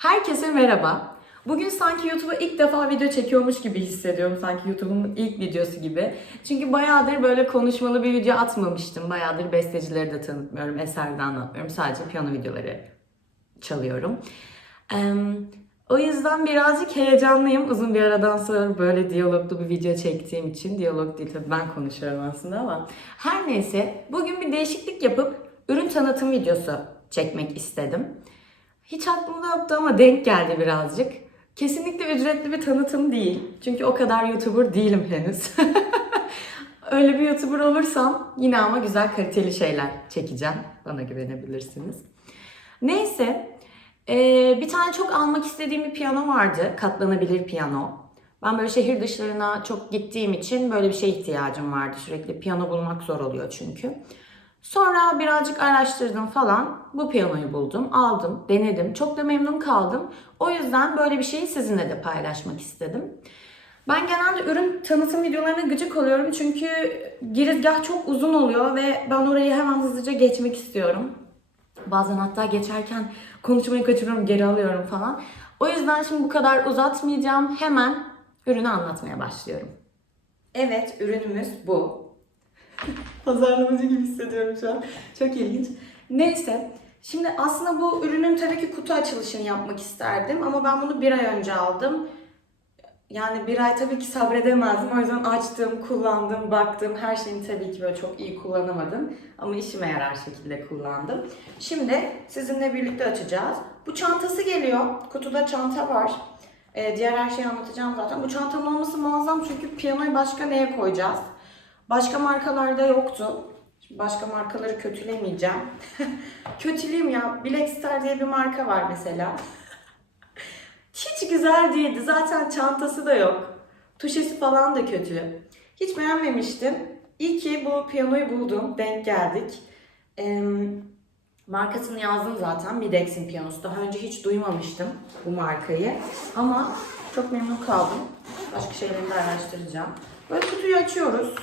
Herkese merhaba. Bugün sanki YouTube'a ilk defa video çekiyormuş gibi hissediyorum. Sanki YouTube'un ilk videosu gibi. Çünkü bayağıdır böyle konuşmalı bir video atmamıştım. Bayağıdır bestecileri de tanıtmıyorum, eser de anlatmıyorum. Sadece piyano videoları çalıyorum. O yüzden birazcık heyecanlıyım. Uzun bir aradan sonra böyle diyaloglu bir video çektiğim için. Diyalog değil tabii ben konuşuyorum aslında ama. Her neyse bugün bir değişiklik yapıp ürün tanıtım videosu çekmek istedim. Hiç aklımda yoktu ama denk geldi birazcık. Kesinlikle ücretli bir tanıtım değil. Çünkü o kadar YouTuber değilim henüz. Öyle bir YouTuber olursam yine ama güzel kaliteli şeyler çekeceğim. Bana güvenebilirsiniz. Neyse, ee, bir tane çok almak istediğim bir piyano vardı. Katlanabilir piyano. Ben böyle şehir dışlarına çok gittiğim için böyle bir şeye ihtiyacım vardı. Sürekli piyano bulmak zor oluyor çünkü. Sonra birazcık araştırdım falan. Bu piyanoyu buldum, aldım, denedim. Çok da memnun kaldım. O yüzden böyle bir şeyi sizinle de paylaşmak istedim. Ben genelde ürün tanıtım videolarına gıcık oluyorum çünkü girizgah çok uzun oluyor ve ben orayı hemen hızlıca geçmek istiyorum. Bazen hatta geçerken konuşmayı kaçırıyorum, geri alıyorum falan. O yüzden şimdi bu kadar uzatmayacağım. Hemen ürünü anlatmaya başlıyorum. Evet, ürünümüz bu. Pazarlamacı gibi hissediyorum şu an. Çok ilginç. Neyse. Şimdi aslında bu ürünün tabii ki kutu açılışını yapmak isterdim ama ben bunu bir ay önce aldım. Yani bir ay tabii ki sabredemezdim. O yüzden açtım, kullandım, baktım. Her şeyini tabii ki böyle çok iyi kullanamadım. Ama işime yarar şekilde kullandım. Şimdi sizinle birlikte açacağız. Bu çantası geliyor. Kutuda çanta var. Ee, diğer her şeyi anlatacağım zaten. Bu çantanın olması muazzam çünkü piyanoyu başka neye koyacağız? Başka markalarda yoktu. Şimdi başka markaları kötülemeyeceğim. Kötüleyeyim ya. Blackstar diye bir marka var mesela. Hiç güzel değildi. Zaten çantası da yok. Tuşesi falan da kötü. Hiç beğenmemiştim. İyi ki bu piyanoyu buldum. Denk geldik. Ee, markasını yazdım zaten. Midex'in piyanosu. Daha önce hiç duymamıştım bu markayı. Ama çok memnun kaldım. Başka şeyleri de araştıracağım. Böyle kutuyu açıyoruz.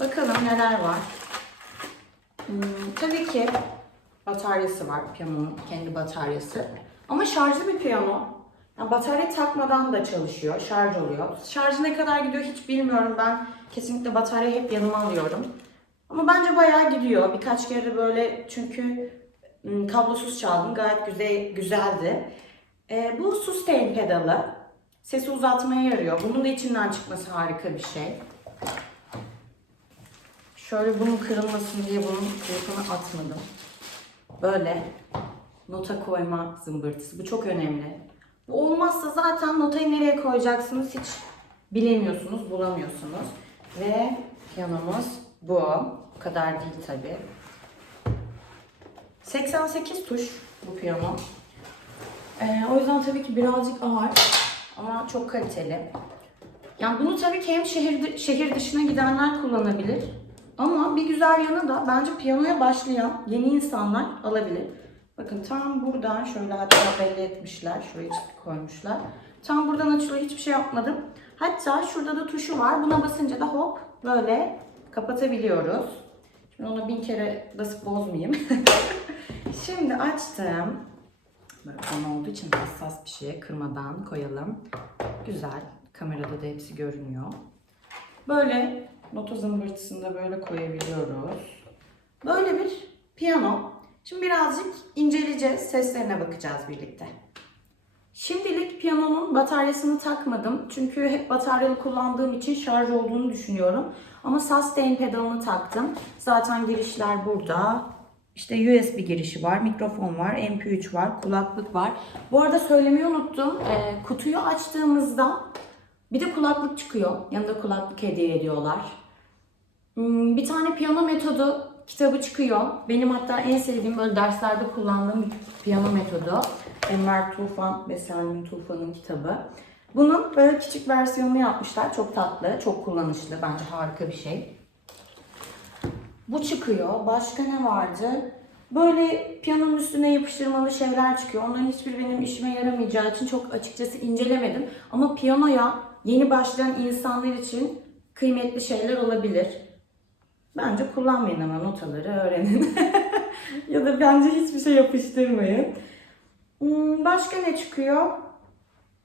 Bakalım neler var. Hmm, tabii ki bataryası var piyanonun kendi bataryası. Ama şarjlı bir piyano. Yani batarya takmadan da çalışıyor, şarj oluyor. Şarjı ne kadar gidiyor hiç bilmiyorum ben. Kesinlikle batarya hep yanıma alıyorum. Ama bence bayağı gidiyor. Birkaç kere böyle çünkü hmm, kablosuz çaldım. Gayet güzel, güzeldi. Ee, bu sustain pedalı. Sesi uzatmaya yarıyor. Bunun da içinden çıkması harika bir şey. Şöyle bunun kırılmasın diye bunun kılıfını atmadım. Böyle nota koyma zımbırtısı. Bu çok önemli. Bu olmazsa zaten notayı nereye koyacaksınız hiç bilemiyorsunuz, bulamıyorsunuz. Ve piyanomuz bu. Bu kadar değil tabi. 88 tuş bu piyano. Ee, o yüzden tabii ki birazcık ağır ama çok kaliteli. Yani bunu tabii ki hem şehir, şehir dışına gidenler kullanabilir. Ama bir güzel yanı da bence piyanoya başlayan yeni insanlar alabilir. Bakın tam buradan şöyle hatta belli etmişler. Şuraya koymuşlar. Tam buradan açılıyor. Hiçbir şey yapmadım. Hatta şurada da tuşu var. Buna basınca da hop böyle kapatabiliyoruz. Şimdi onu bin kere basıp bozmayayım. Şimdi açtım. Böyle olduğu için hassas bir şey kırmadan koyalım. Güzel. Kamerada da hepsi görünüyor. Böyle nota zımbırtısını da böyle koyabiliyoruz. Böyle bir piyano. Şimdi birazcık inceleyeceğiz. Seslerine bakacağız birlikte. Şimdilik piyanonun bataryasını takmadım. Çünkü hep bataryalı kullandığım için şarj olduğunu düşünüyorum. Ama sustain pedalını taktım. Zaten girişler burada. İşte USB girişi var, mikrofon var, MP3 var, kulaklık var. Bu arada söylemeyi unuttum. Ee, kutuyu açtığımızda bir de kulaklık çıkıyor. Yanında kulaklık hediye ediyorlar. Hmm, Bir tane piyano metodu kitabı çıkıyor. Benim hatta en sevdiğim böyle derslerde kullandığım piyano metodu. Enver Tufan ve Selmin Tufan'ın kitabı. Bunun böyle küçük versiyonunu yapmışlar. Çok tatlı, çok kullanışlı. Bence harika bir şey. Bu çıkıyor. Başka ne vardı? Böyle piyanonun üstüne yapıştırmalı şeyler çıkıyor. Onların hiçbiri benim işime yaramayacağı için çok açıkçası incelemedim. Ama piyanoya yeni başlayan insanlar için kıymetli şeyler olabilir. Bence kullanmayın ama notaları öğrenin. ya da bence hiçbir şey yapıştırmayın. Hmm, başka ne çıkıyor?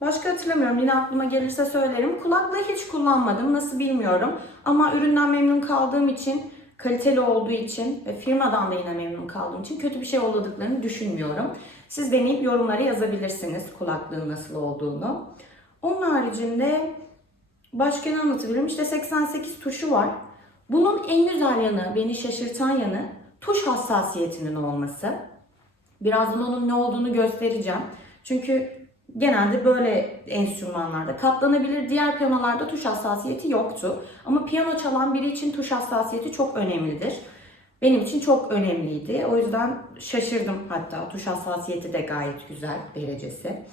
Başka hatırlamıyorum. Yine aklıma gelirse söylerim. Kulaklığı hiç kullanmadım. Nasıl bilmiyorum. Ama üründen memnun kaldığım için, kaliteli olduğu için ve firmadan da yine memnun kaldığım için kötü bir şey olmadıklarını düşünmüyorum. Siz deneyip yorumlara yazabilirsiniz kulaklığın nasıl olduğunu. Onun haricinde başka ne anlatabilirim? İşte 88 tuşu var. Bunun en güzel yanı, beni şaşırtan yanı tuş hassasiyetinin olması. Birazdan onun ne olduğunu göstereceğim. Çünkü genelde böyle enstrümanlarda katlanabilir diğer piyanolarda tuş hassasiyeti yoktu. Ama piyano çalan biri için tuş hassasiyeti çok önemlidir. Benim için çok önemliydi. O yüzden şaşırdım hatta. Tuş hassasiyeti de gayet güzel derecesi.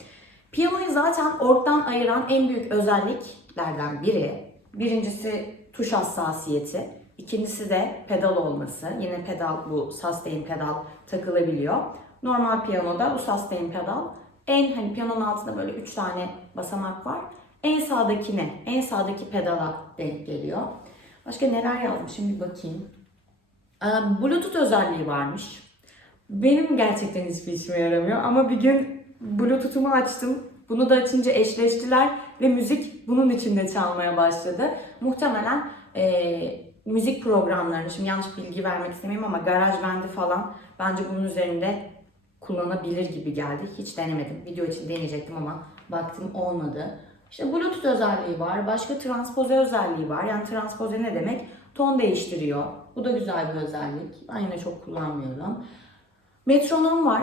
Piyanoyu zaten orktan ayıran en büyük özelliklerden biri. Birincisi tuş hassasiyeti. İkincisi de pedal olması. Yine pedal bu sustain pedal takılabiliyor. Normal piyanoda bu sustain pedal en hani piyanonun altında böyle 3 tane basamak var. En sağdakine, en sağdaki pedala denk geliyor. Başka neler yazmışım bir bakayım. Ee, Bluetooth özelliği varmış. Benim gerçekten hiçbir işime yaramıyor ama bir gün Bluetooth'umu açtım. Bunu da açınca eşleştiler ve müzik bunun içinde çalmaya başladı. Muhtemelen eee, müzik programlarını, şimdi yanlış bilgi vermek istemeyeyim ama GarageBand'i falan bence bunun üzerinde kullanabilir gibi geldi. Hiç denemedim. Video için deneyecektim ama baktım olmadı. İşte Bluetooth özelliği var. Başka transpoze özelliği var. Yani transpoze ne demek? Ton değiştiriyor. Bu da güzel bir özellik. Yine çok kullanmıyorum. Metronom var.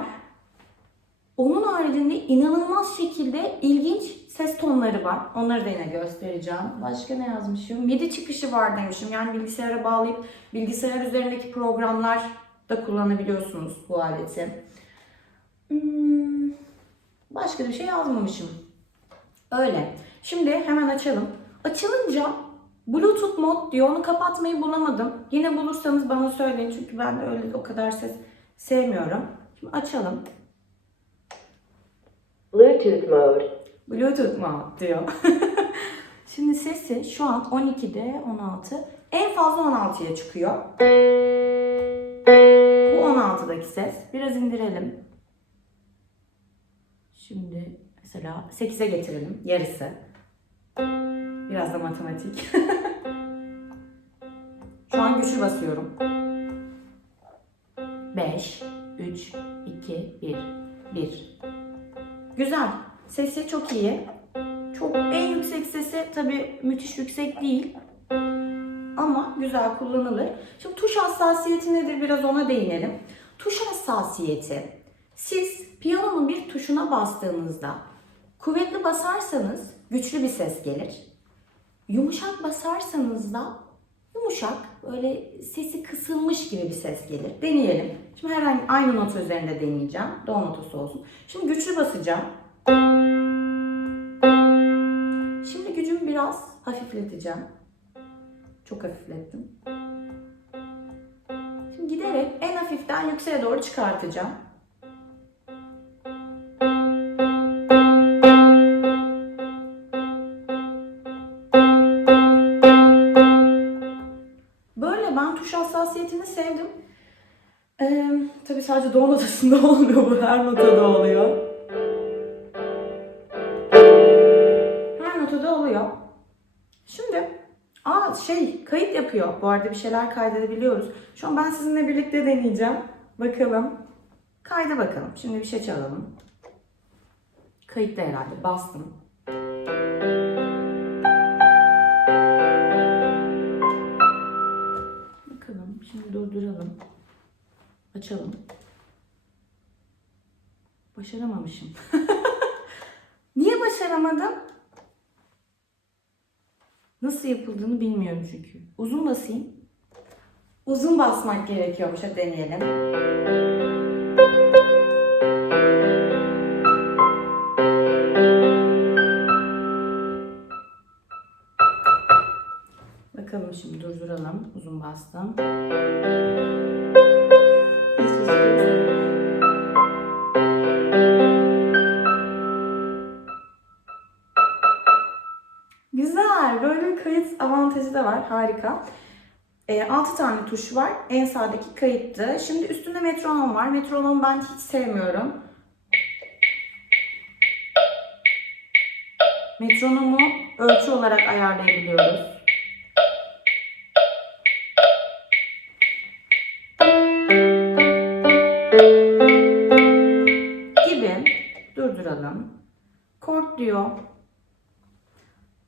Onun haricinde inanılmaz şekilde ilginç ses tonları var. Onları da yine göstereceğim. Başka ne yazmışım? MIDI çıkışı var demişim. Yani bilgisayara bağlayıp bilgisayar üzerindeki programlar da kullanabiliyorsunuz bu aleti. Hmm, başka bir şey yazmamışım. Öyle. Şimdi hemen açalım. Açılınca Bluetooth mod diyor. Onu kapatmayı bulamadım. Yine bulursanız bana söyleyin. Çünkü ben öyle o kadar ses sevmiyorum. Şimdi açalım. Bluetooth mode. Bluetooth mod diyor. Şimdi sesi şu an 12'de 16. En fazla 16'ya çıkıyor. Bu 16'daki ses. Biraz indirelim. Şimdi mesela 8'e getirelim. Yarısı. Biraz da matematik. Şu an güçlü basıyorum. 5, 3, 2, 1, 1. Güzel. Sesi çok iyi. Çok en yüksek sesi tabii müthiş yüksek değil. Ama güzel kullanılır. Şimdi tuş hassasiyeti nedir biraz ona değinelim. Tuş hassasiyeti siz piyanonun bir tuşuna bastığınızda kuvvetli basarsanız güçlü bir ses gelir. Yumuşak basarsanız da yumuşak böyle sesi kısılmış gibi bir ses gelir. Deneyelim. Şimdi herhangi aynı nota üzerinde deneyeceğim. Do notası olsun. Şimdi güçlü basacağım. Şimdi gücümü biraz hafifleteceğim. Çok hafiflettim. Şimdi giderek en hafiften yükseğe doğru çıkartacağım. Hassasiyetini sevdim. Ee, tabii sadece do notasında olmuyor bu her notada oluyor. Her notada oluyor. Şimdi aa şey kayıt yapıyor. Bu arada bir şeyler kaydedebiliyoruz. Şu an ben sizinle birlikte deneyeceğim. Bakalım. Kayda bakalım. Şimdi bir şey çalalım. Kayıtta herhalde. Bastım. Açalım. Başaramamışım. Niye başaramadım? Nasıl yapıldığını bilmiyorum çünkü. Uzun basayım. Uzun basmak gerekiyormuş. Hadi deneyelim. Bakalım şimdi durduralım. Uzun bastım. Güzel. Böyle bir kayıt avantajı da var. Harika. 6 tane tuş var. En sağdaki kayıttı. Şimdi üstünde metronom var. Metronom ben hiç sevmiyorum. Metronomu ölçü olarak ayarlayabiliyoruz. Gibi durduralım. Kort diyor.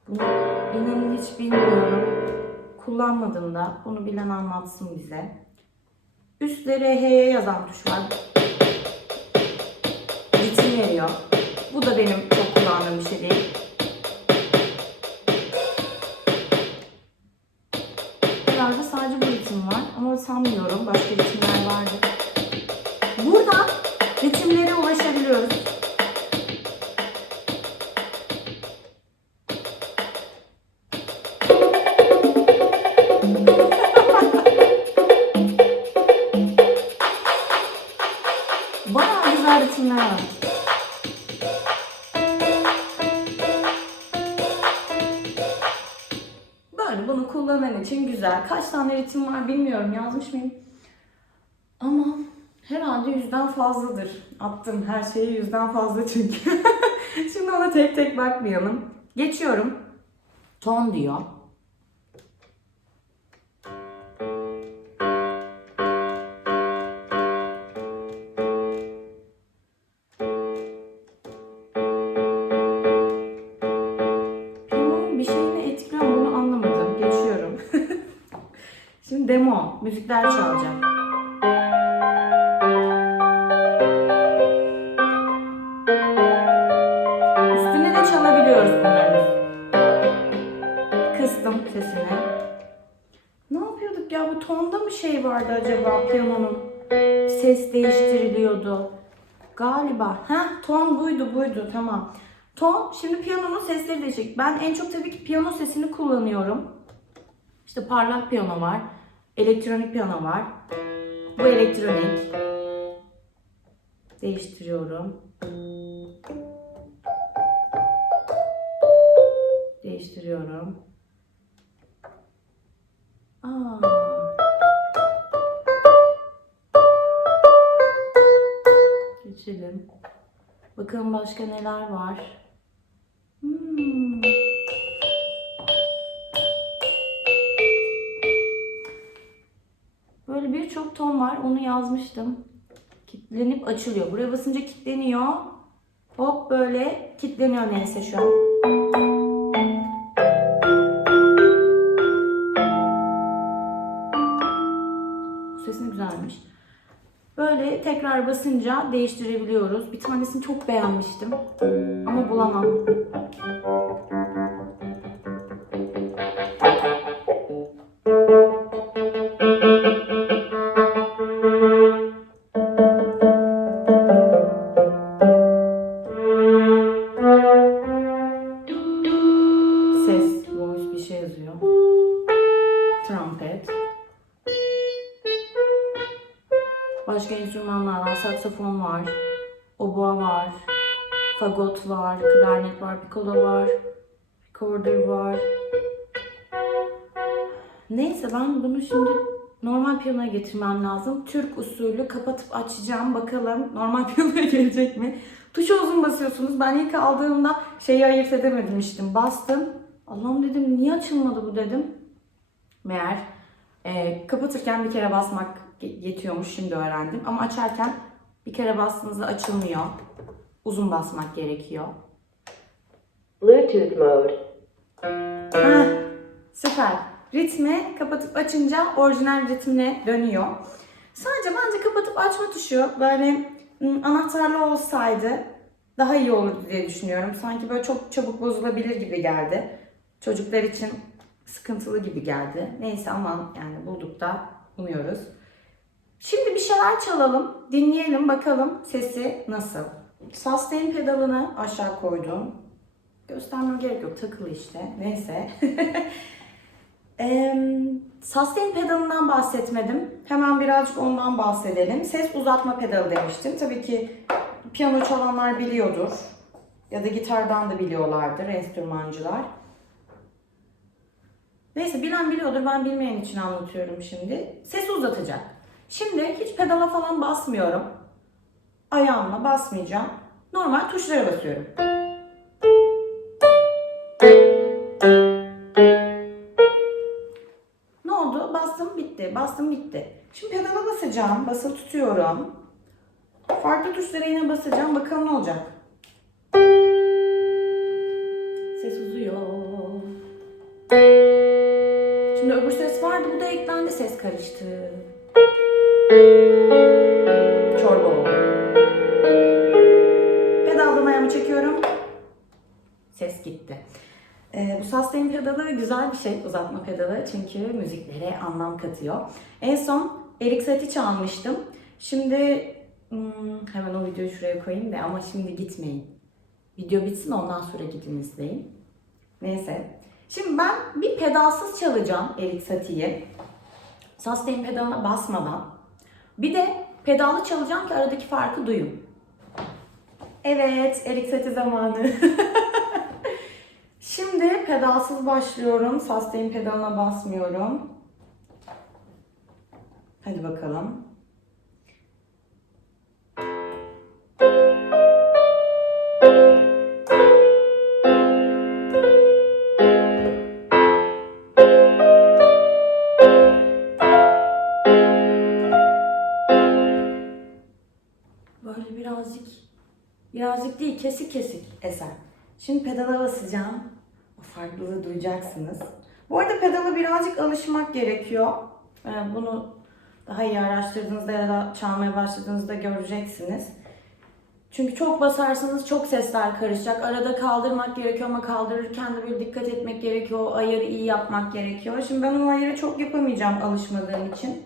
Bunu inanın hiç bilmiyorum. Kullanmadım. Bunu bilen anlatsın bize. Üstleri H'ye yazan tuş var. Ritim veriyor. Bu da benim çok kullandığım bir şey değil. Herhalde sadece bu ritim var ama sanmıyorum. Başka ritimler yazmış mıyım? Ama herhalde yüzden fazladır. Attım her şeyi yüzden fazla çünkü. Şimdi ona tek tek bakmayalım. Geçiyorum. Ton diyor. Şimdi demo. Müzikler çalacağım. Üstüne de çalabiliyoruz bunların. Kıstım sesini. Ne yapıyorduk ya? Bu tonda mı şey vardı acaba piyanonun? Ses değiştiriliyordu. Galiba. Ha ton buydu buydu tamam. Ton şimdi piyanonun sesleri değişik. Ben en çok tabii ki piyano sesini kullanıyorum. İşte parlak piyano var. Elektronik piyano var. Bu elektronik. Değiştiriyorum. Değiştiriyorum. Aa. Geçelim. Bakalım başka neler var. Böyle birçok ton var. Onu yazmıştım. Kitlenip açılıyor. Buraya basınca kitleniyor. Hop böyle kitleniyor neyse şu an. Bu sesi ne güzelmiş. Böyle tekrar basınca değiştirebiliyoruz. Bir tanesini çok beğenmiştim. Ama bulamam. Başka enstrümanlar var. Saksafon var. Oboa var. Fagot var. Klarnet var. Piccolo var. Recorder var. Neyse ben bunu şimdi normal piyanoya getirmem lazım. Türk usulü kapatıp açacağım. Bakalım normal piyanoya gelecek mi? Tuşa uzun basıyorsunuz. Ben ilk aldığımda şeyi ayırt edemedim işte. Bastım. Allah'ım dedim niye açılmadı bu dedim. Meğer e, kapatırken bir kere basmak yetiyormuş şimdi öğrendim. Ama açarken bir kere bastığınızda açılmıyor. Uzun basmak gerekiyor. Bluetooth mode. Heh, süper. Ritmi kapatıp açınca orijinal ritmine dönüyor. Sadece bence kapatıp açma tuşu böyle anahtarlı olsaydı daha iyi olurdu diye düşünüyorum. Sanki böyle çok çabuk bozulabilir gibi geldi. Çocuklar için sıkıntılı gibi geldi. Neyse aman yani bulduk da umuyoruz. Şimdi bir şeyler çalalım, dinleyelim bakalım sesi nasıl. Sustain pedalını aşağı koydum. Göstermem gerek yok takılı işte. Neyse. Sustain pedalından bahsetmedim. Hemen birazcık ondan bahsedelim. Ses uzatma pedalı demiştim. Tabii ki piyano çalanlar biliyordur. Ya da gitardan da biliyorlardır enstrümancılar. Neyse bilen biliyordur. Ben bilmeyen için anlatıyorum şimdi. Sesi uzatacak. Şimdi hiç pedala falan basmıyorum. Ayağımla basmayacağım. Normal tuşlara basıyorum. Ne oldu? Bastım bitti. Bastım bitti. Şimdi pedala basacağım. Basılı tutuyorum. Farklı tuşlara yine basacağım. Bakalım ne olacak. Ses uzuyor. Şimdi öbür ses vardı. Bu da eklendi. Ses karıştı. Çorba oldu. Pedaldan ayağımı çekiyorum. Ses gitti. Ee, bu sustain pedalı güzel bir şey, uzatma pedalı. Çünkü müziklere anlam katıyor. En son Erik Satie çalmıştım. Şimdi hmm, hemen o videoyu şuraya koyayım da ama şimdi gitmeyin. Video bitsin ondan sonra gidin izleyin. Neyse. Şimdi ben bir pedalsız çalacağım Erik Satie'yi. Sustain pedalına basmadan. Bir de pedallı çalacağım ki aradaki farkı duyun. Evet, Erik Satie zamanı. Şimdi pedalsız başlıyorum. Sustain pedalına basmıyorum. Hadi bakalım. Birazcık değil kesik kesik eser. Şimdi pedala basacağım. O farklılığı duyacaksınız. Bu arada pedala birazcık alışmak gerekiyor. Ee, Bunu daha iyi araştırdığınızda ya da çalmaya başladığınızda göreceksiniz. Çünkü çok basarsanız çok sesler karışacak. Arada kaldırmak gerekiyor ama kaldırırken de bir dikkat etmek gerekiyor. O ayarı iyi yapmak gerekiyor. Şimdi ben o ayarı çok yapamayacağım alışmadığım için.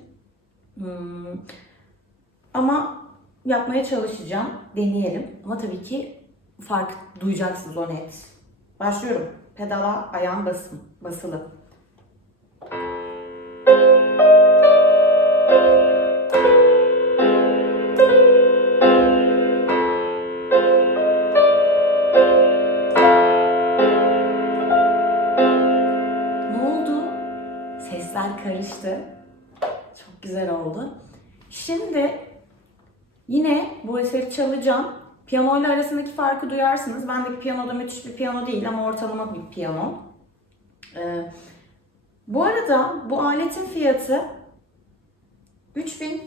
Hmm. Ama yapmaya çalışacağım. Deneyelim. Ama tabii ki fark duyacaksınız o net. Başlıyorum. Pedala ayağım basın, basılı. Karıştı. Çok güzel oldu. Şimdi yine bu eseri çalacağım. Piyano ile arasındaki farkı duyarsınız. Bendeki piyano da müthiş bir piyano değil ama ortalama bir piyano. Ee, bu arada bu aletin fiyatı 3000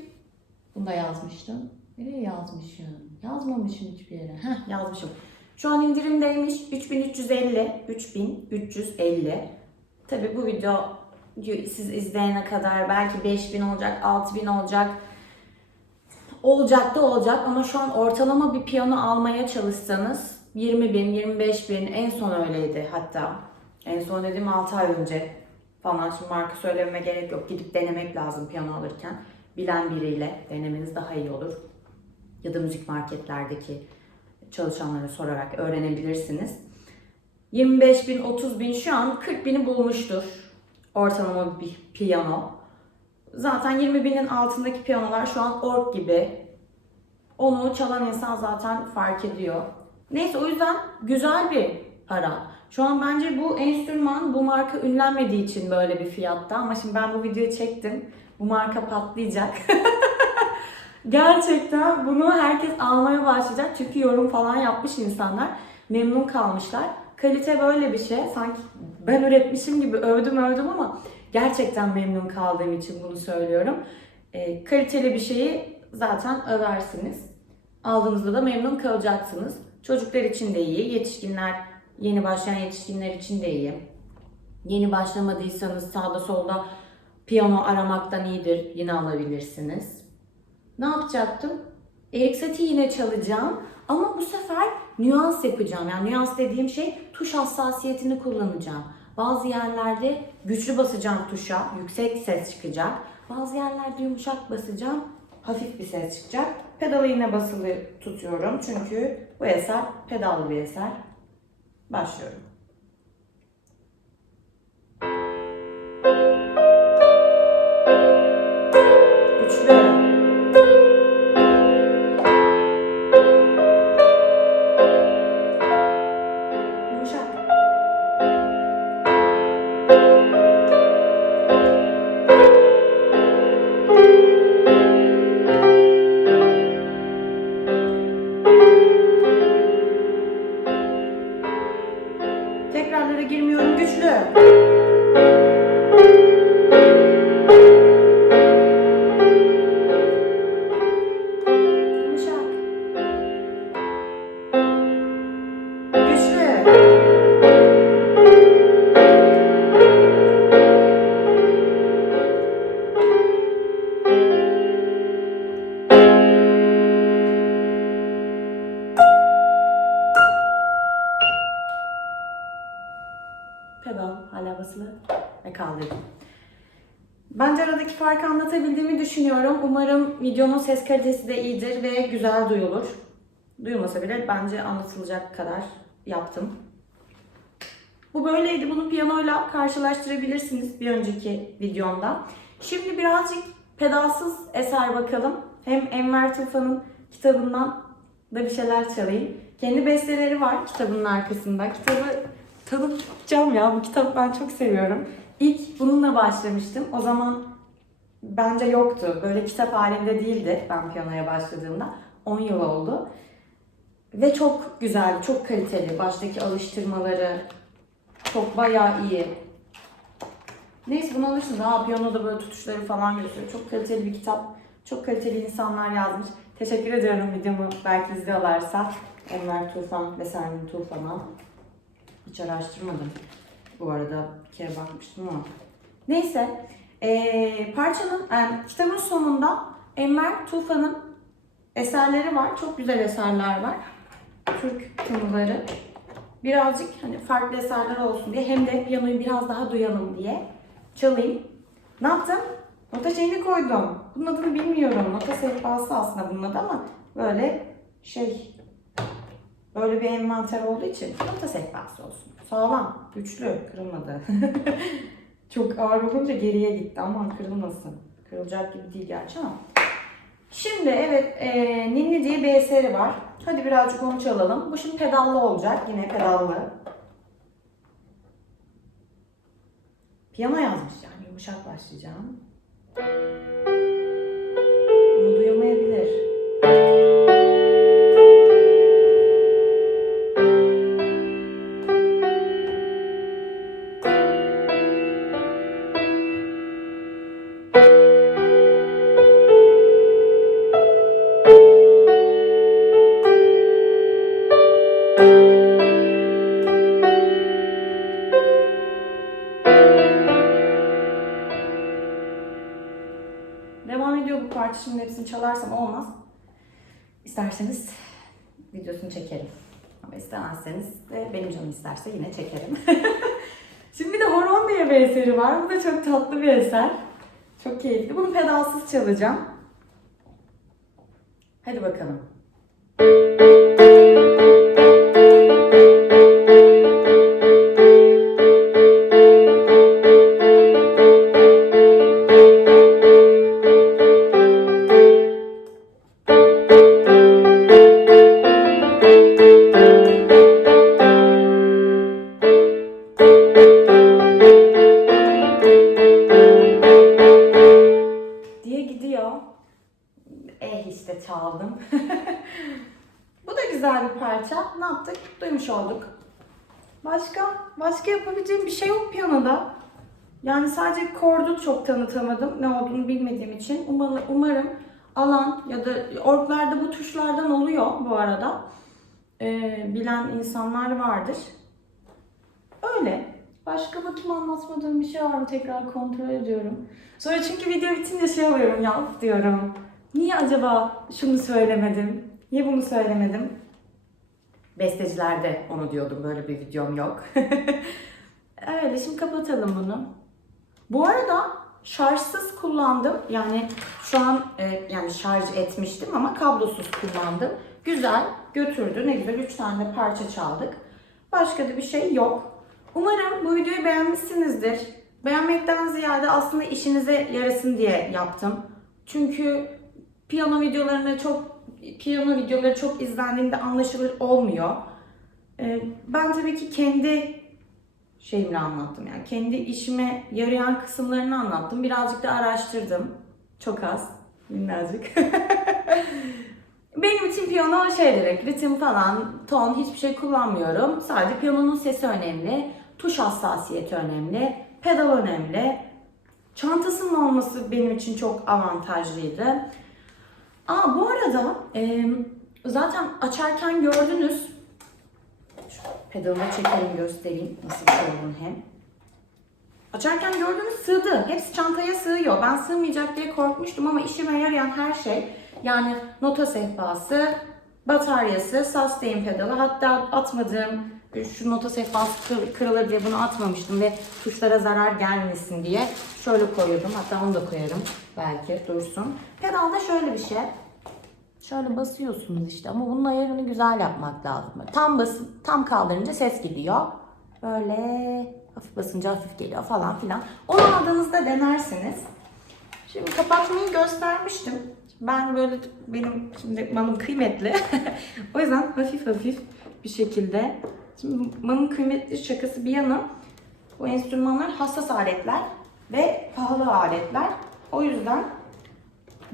bunu da yazmıştım. Nereye yazmışım? Yazmamışım hiçbir yere. Heh, yazmışım. Şu an indirimdeymiş. 3350. 3350. Tabi bu video siz izleyene kadar belki 5000 olacak, 6000 olacak. Olacak da olacak ama şu an ortalama bir piyano almaya çalışsanız 20 bin, 25 bin en son öyleydi hatta. En son dediğim 6 ay önce falan. Şimdi marka söylememe gerek yok. Gidip denemek lazım piyano alırken. Bilen biriyle denemeniz daha iyi olur. Ya da müzik marketlerdeki çalışanlara sorarak öğrenebilirsiniz. 25 bin, 30 bin şu an 40 bini bulmuştur. Ortalama bir piyano. Zaten 20 binin altındaki piyanolar şu an org gibi. Onu çalan insan zaten fark ediyor. Neyse o yüzden güzel bir para. Şu an bence bu enstrüman bu marka ünlenmediği için böyle bir fiyatta. Ama şimdi ben bu videoyu çektim. Bu marka patlayacak. Gerçekten bunu herkes almaya başlayacak. Çünkü yorum falan yapmış insanlar. Memnun kalmışlar. Kalite böyle bir şey. Sanki ben üretmişim gibi övdüm övdüm ama gerçekten memnun kaldığım için bunu söylüyorum. E, kaliteli bir şeyi zaten översiniz. Aldığınızda da memnun kalacaksınız. Çocuklar için de iyi, yetişkinler, yeni başlayan yetişkinler için de iyi. Yeni başlamadıysanız sağda solda piyano aramaktan iyidir, yine alabilirsiniz. Ne yapacaktım? Erik Satie yine çalacağım ama bu sefer nüans yapacağım. Yani nüans dediğim şey tuş hassasiyetini kullanacağım. Bazı yerlerde güçlü basacağım tuşa, yüksek ses çıkacak. Bazı yerlerde yumuşak basacağım, hafif bir ses çıkacak. Pedalı yine basılı tutuyorum çünkü bu eser pedallı bir eser. Başlıyorum. Pedal hala basılı ve kaldırdım. Bence aradaki farkı anlatabildiğimi düşünüyorum. Umarım videonun ses kalitesi de iyidir ve güzel duyulur. Duyulmasa bile bence anlatılacak kadar yaptım. Bu böyleydi. Bunu piyanoyla karşılaştırabilirsiniz bir önceki videomda. Şimdi birazcık pedalsız eser bakalım. Hem Enver Tufan'ın kitabından da bir şeyler çalayım. Kendi besteleri var kitabının arkasında. Kitabı tanıtacağım ya. Bu kitap ben çok seviyorum. İlk bununla başlamıştım. O zaman bence yoktu. Böyle kitap halinde değildi ben piyanoya başladığımda. 10 yıl oldu. Ve çok güzel, çok kaliteli. Baştaki alıştırmaları çok bayağı iyi. Neyse bunu alırsın. Daha piyanoda böyle tutuşları falan gösteriyor. Çok kaliteli bir kitap. Çok kaliteli insanlar yazmış. Teşekkür ediyorum videomu belki izliyorlarsa. Enver Tufan ve Sermin Tufan'a. Hiç araştırmadım. Bu arada bir kere bakmıştım ama. Neyse. Ee, parçanın, e, kitabın sonunda Enver Tufan'ın eserleri var. Çok güzel eserler var. Türk tınıları. Birazcık hani farklı eserler olsun diye hem de piyanoyu biraz daha duyalım diye çalayım. Ne yaptım? Nota şeyini koydum. Bunun adını bilmiyorum. Nota sehpası aslında bunun adı ama böyle şey böyle bir envanter olduğu için nota sehpası olsun. Sağlam, güçlü, kırılmadı. Çok ağır olunca geriye gitti. Aman kırılmasın. Kırılacak gibi değil gerçi ama. Şimdi evet e, Ninni diye bir eseri var. Hadi birazcık onu çalalım. Bu şimdi pedallı olacak. Yine pedallı. Piyano yazmış yani yumuşak başlayacağım. Ama duyulmayabilir. İsterse yine çekerim. Şimdi bir de Horon diye bir eseri var. Bu da çok tatlı bir eser. Çok keyifli. Bunu pedalsız çalacağım. İnsanlar vardır. Öyle. Başka bakayım anlatmadığım bir şey var mı? Tekrar kontrol ediyorum. Sonra çünkü video bitince şey oluyorum ya diyorum. Niye acaba şunu söylemedim? Niye bunu söylemedim? Bestecilerde onu diyordum. Böyle bir videom yok. Öyle şimdi kapatalım bunu. Bu arada şarjsız kullandım. Yani şu an e, yani şarj etmiştim ama kablosuz kullandım. Güzel götürdü. Ne güzel 3 tane parça çaldık. Başka da bir şey yok. Umarım bu videoyu beğenmişsinizdir. Beğenmekten ziyade aslında işinize yarasın diye yaptım. Çünkü piyano videolarına çok piyano videoları çok izlendiğinde anlaşılır olmuyor. Ee, Ben tabii ki kendi şeyimle anlattım yani kendi işime yarayan kısımlarını anlattım. Birazcık da araştırdım. Çok az, minnacık. Benim için piyano şey direkt ritim falan, ton hiçbir şey kullanmıyorum. Sadece piyanonun sesi önemli. Tuş hassasiyeti önemli. Pedal önemli. Çantasının olması benim için çok avantajlıydı. Aa bu arada e, zaten açarken gördünüz. Şu pedalına çekelim göstereyim nasıl bir şey olduğunu hem. Açarken gördüğünüz sığdı. Hepsi çantaya sığıyor. Ben sığmayacak diye korkmuştum ama işime yarayan her şey yani nota sehpası, bataryası, sustain pedalı hatta atmadığım şu nota sehpası kır- kırılır diye bunu atmamıştım ve tuşlara zarar gelmesin diye şöyle koyuyordum. Hatta onu da koyarım belki dursun. Pedalda şöyle bir şey. Şöyle basıyorsunuz işte ama bunun ayarını güzel yapmak lazım. Tam basıp tam kaldırınca ses gidiyor. Böyle hafif basınca hafif geliyor falan filan. Onu aldığınızda denersiniz. Şimdi kapatmayı göstermiştim. Ben böyle benim şimdi malım kıymetli. o yüzden hafif hafif bir şekilde. Şimdi malın kıymetli şakası bir yana bu enstrümanlar hassas aletler ve pahalı aletler. O yüzden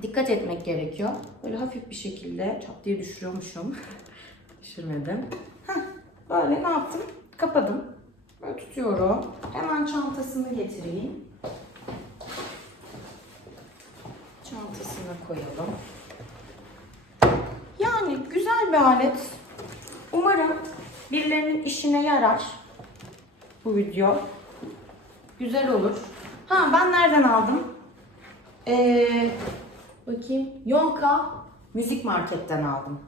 dikkat etmek gerekiyor. Böyle hafif bir şekilde çat diye düşürüyormuşum. Düşürmedim. Heh, böyle ne yaptım? Kapadım. Böyle tutuyorum. Hemen çantasını getireyim. Çantasına koyalım. Yani güzel bir alet. Umarım birilerinin işine yarar bu video. Güzel olur. Ha ben nereden aldım? Ee, bakayım. Yonka Müzik Market'ten aldım.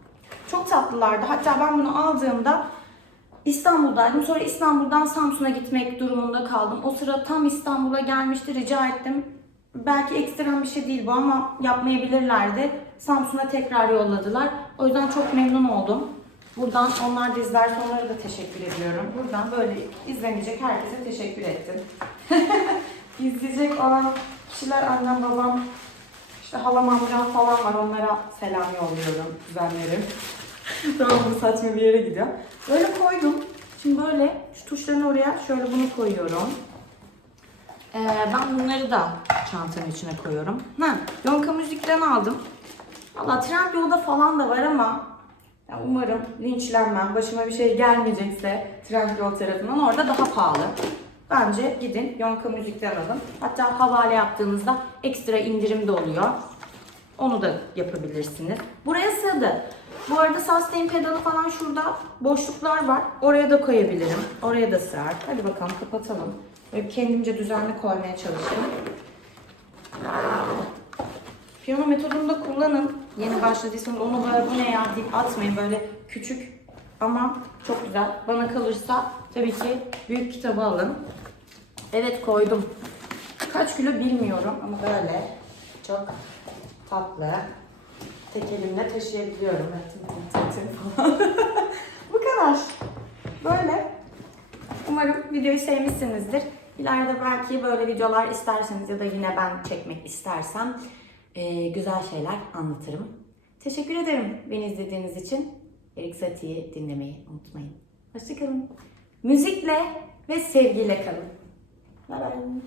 Çok tatlılardı. Hatta ben bunu aldığımda İstanbul'daydım. Sonra İstanbul'dan Samsun'a gitmek durumunda kaldım. O sıra tam İstanbul'a gelmişti. Rica ettim. Belki ekstrem bir şey değil bu ama yapmayabilirlerdi. Samsun'a tekrar yolladılar. O yüzden çok memnun oldum. Buradan onlar da izlerse onlara da teşekkür ediyorum. Buradan böyle izlenecek herkese teşekkür ettim. İzleyecek olan kişiler annem babam işte halam amcam falan var onlara selam yolluyorum kuzenlerim. tamam bu saçma bir yere gidiyor. Böyle koydum. Şimdi böyle şu tuşlarını oraya şöyle bunu koyuyorum. Ee, ben bunları da çantanın içine koyuyorum. Ha, Yonka Müzik'ten aldım. Valla Trendyol'da falan da var ama ya umarım linçlenmem, başıma bir şey gelmeyecekse Trendyol tarafından orada daha pahalı. Bence gidin Yonka Müzik'ten alın. Hatta havale yaptığınızda ekstra indirim de oluyor. Onu da yapabilirsiniz. Buraya sığdı. Bu arada sustain pedalı falan şurada boşluklar var. Oraya da koyabilirim. Oraya da sığar. Hadi bakalım kapatalım. Böyle kendimce düzenli koymaya çalıştım. Piyano metodunu da kullanın. Yeni başladıysanız onu böyle bu ne ya deyip atmayın. Böyle küçük ama çok güzel. Bana kalırsa tabii ki büyük kitabı alın. Evet koydum. Kaç kilo bilmiyorum ama böyle çok tatlı. Tek elimle taşıyabiliyorum. Falan. Bu kadar. Böyle. Umarım videoyu sevmişsinizdir. İleride belki böyle videolar isterseniz ya da yine ben çekmek istersem e, güzel şeyler anlatırım. Teşekkür ederim beni izlediğiniz için. Erik Satie'yi dinlemeyi unutmayın. Hoşçakalın. Müzikle ve sevgiyle kalın. Bye bye.